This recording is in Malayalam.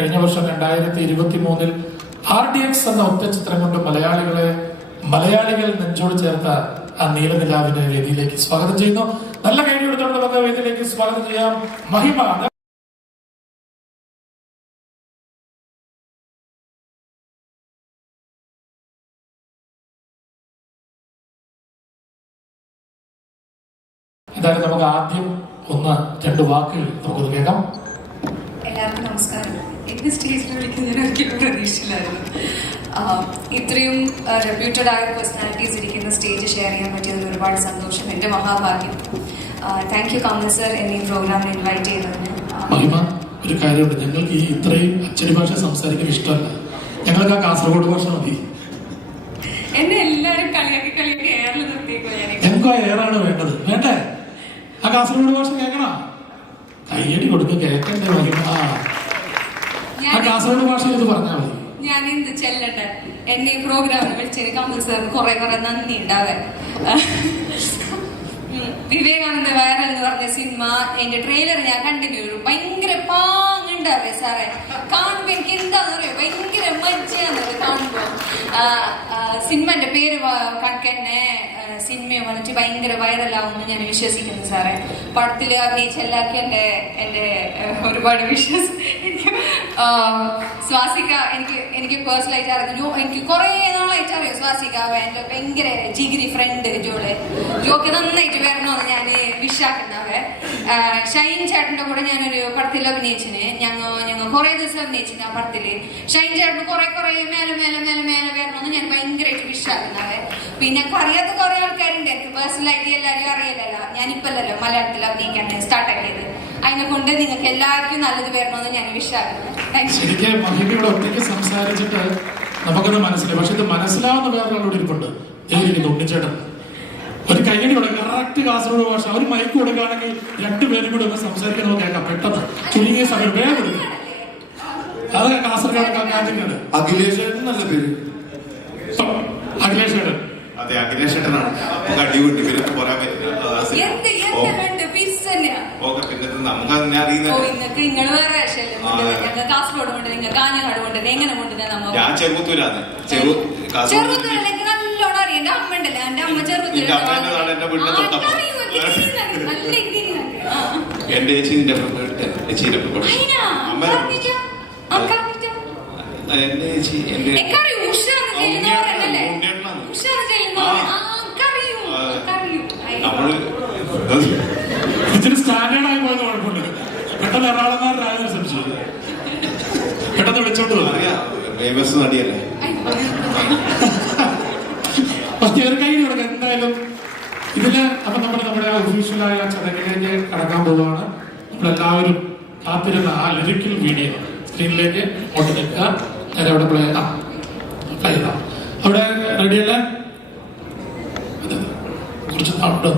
കഴിഞ്ഞ വർഷം 2023 RDX എന്ന ഒറ്റ ചിത്രം കൊണ്ട് മലയാളികൾ നെഞ്ചോട് ചേർത്ത ആ നീലനിലാവിനെ വേദിയിലേക്ക് സ്വാഗതം ചെയ്യുന്നു. നല്ല കൈയ്യടി കൊടുത്തുകൊണ്ട് വന്ന വേദിയിലേക്ക് സ്വാഗതം ചെയ്യാം മഹിമ. എന്തായാലും നമുക്ക് ആദ്യം രണ്ട് വാക്കുകൾ നമുക്കൊന്ന് കേൾക്കാം. എല്ലാവർക്കും നമസ്കാരം. എന്റെ സ്റ്റേജിൽ വിളിക്കുന്ന ഒരിക്കലും പ്രതീക്ഷയിലായിരുന്നു. ഇത്രയും റെപ്യൂട്ടഡ് ആയ പേഴ്സണാലിറ്റീസ് ഇരിക്കുന്ന സ്റ്റേജ് ഷെയർ ചെയ്യാൻ പറ്റിയതിൽ ഒരുപാട് സന്തോഷം. എന്റെ മഹാഭാഗ്യം. താങ്ക് യു കമൽ സർ എന്നെ ഈ പ്രോഗ്രാമിൽ ഇൻവൈറ്റ് ചെയ്തതിന്. മഹിമ, ഒരു കാര്യമുണ്ട്, ഞങ്ങൾക്ക് ഈ ഇത്രയും അച്ചടി ഭാഷ സംസാരിക്കാൻ ഇഷ്ടമല്ല. ഞങ്ങൾക്ക് ആ കാസർഗോഡ് ഭാഷ മതി. എന്നെ എല്ലാവരും കളിയാക്കി എയറിൽ നിർത്തിയേക്കോ. ഞങ്ങൾക്ക് ആ എയറാണ് വേണ്ടത്. വേണ്ടേ? ആ കാസർഗോഡ് ഭാഷ കേൾക്കണം. കയ്യടി കൊടുക്കുക, കേൾക്കണ്ടേ മഹിമ? ആ കാസർഗോഡ് ഭാഷ ഇത് പറഞ്ഞാൽ മതി. ഞാൻ എന്ത് ചെല്ലട്ടെ, എന്നെ ഈ പ്രോഗ്രാമിൽ വിളിച്ചതിന് കമൽ സാറിന് കുറെ നന്ദി ഉണ്ടാവേ. വിവേകാനന്ദ വൈറൽ എന്ന് പറഞ്ഞ സിനിമ എന്റെ ട്രെയിലർ ഞാൻ കണ്ടിന്യൂ ഭയങ്കര പാങ്ങുണ്ടാവേ സാറേ. കാണുമ്പോ എനിക്ക് എന്താന്ന് പറയാ, ഭയങ്കര മജ്ജയാന്ന് കാണുമ്പോ. സിനിമന്റെ പേര് കണക്കന്നെ സിനിമയെ വന്നിട്ട് ഭയങ്കര വൈറലാവുമെന്ന് ഞാൻ വിശ്വസിക്കുന്നു സാറേ. പടത്തിൽ അഭിനയിച്ച എല്ലാവർക്കും എന്റെ ഒരുപാട് വിശ്വാസം. സ്വാസിക എനിക്ക് പേഴ്സണലായിട്ട് അറിഞ്ഞു. എനിക്ക് കുറെ നാളായിട്ട് അറിയാം സ്വാസിക. എന്റെ ഭയങ്കര ജിഗിരി ഫ്രണ്ട് ജോക്ക് നന്നായിട്ട് വരണമെന്ന് ഞാൻ വിശ്വാക്കുണ്ടാവേ. ഷൈൻ ചേട്ടന്റെ കൂടെ ഞാനൊരു പടത്തിൽ അഭിനയിച്ചിന്. ഞങ്ങൾ കുറെ ദിവസം അഭിനയിച്ചിന് ആ പടത്തില്. ഷൈൻ ചേട്ടന് കുറെ മേലെ വരണമെന്ന് ഞാൻ ഭയങ്കരമായിട്ട് വിശ്വാക്കുണ്ടാവേ. പിന്നെ അറിയാത്ത കുറെ ആൾക്കാരുണ്ട്. എനിക്ക് പേഴ്സണലായിട്ട് എല്ലാവരും അറിയില്ലല്ലോ. ഞാനിപ്പല്ലോ മലയാളത്തിൽ അഭിനയിക്കാൻ സ്റ്റാർട്ട് ആക്കിയത്. അതിനെ കൊണ്ട് നിങ്ങൾക്ക് എല്ലാവർക്കും നല്ലത് വരണമെന്ന് ഞാൻ വിശ്വാസിക്കുന്നു. ശരിക്കും മഹിമയോട് ഒറ്റയ്ക്ക് സംസാരിച്ചിട്ട് നമുക്കത് മനസ്സിലായി. പക്ഷെ ഇത് മനസ്സിലാവുന്ന വേറൊരാളോട് ഇരിപ്പുണ്ട്. ഉണ്ണിച്ചേട്ടൻ ഒരു കയ്യടി കൊടുക്കുക. കറക്റ്റ് കാസർഗോഡ് ഭാഷ. ഒരു മൈക്ക് കൊടുക്കുകയാണെങ്കിൽ രണ്ടുപേരും കൂടെ ഒന്ന് സംസാരിക്കാൻ നമുക്ക് കേൾക്കാം. പെട്ടെന്ന് ചുരുങ്ങിയ സമയം വേഗം കൊടുക്കുക. അത് കാസർഗോഡ് അഖിലേഷ് നല്ല പേര്. അഖിലേഷ് ചേട്ടൻ. അതെ, അഖിലേഷ് ചേട്ടനാണ്. അടിപൊളി പിന്നെ പറയാൻ പറ്റില്ല. ഞാൻ ചെറുപ്പത്തൂരാണ്. നല്ലോണം അറിയാം. എന്റെ അമ്മ ഉണ്ടല്ലോ, എന്റെ അമ്മ ചെറുപ്പത്തിൽ എന്റെ ചേച്ചിന്റെ ഇച്ചിരി സ്റ്റാൻഡേർഡായി പോയെന്ന് കുഴപ്പമില്ല. പെട്ടെന്ന് എറണാകുളക്കാരനായ സംശയം പെട്ടെന്ന് വിളിച്ചോണ്ട് ഫേമസ് നടിയല്ലേ. ഒരു കൈ കൊടുക്കുക. എന്തായാലും ഇതില് അപ്പൊ നമ്മുടെ ഒഫീഷ്യലായ ചടങ്ങിലേക്ക് കടക്കാൻ പോവുകയാണ്. നമ്മളെല്ലാവരും കാത്തിരുന്ന ആ ലിറിക്കൽ വീഡിയോ സ്ക്രീനിലേക്ക് ഓട്ട് നിൽക്കുക. നേരെ അവിടെ പ്ലേ ചെയ്താം. അവിടെ റെഡിയല്ലേ? കുറച്ച് അവിടെ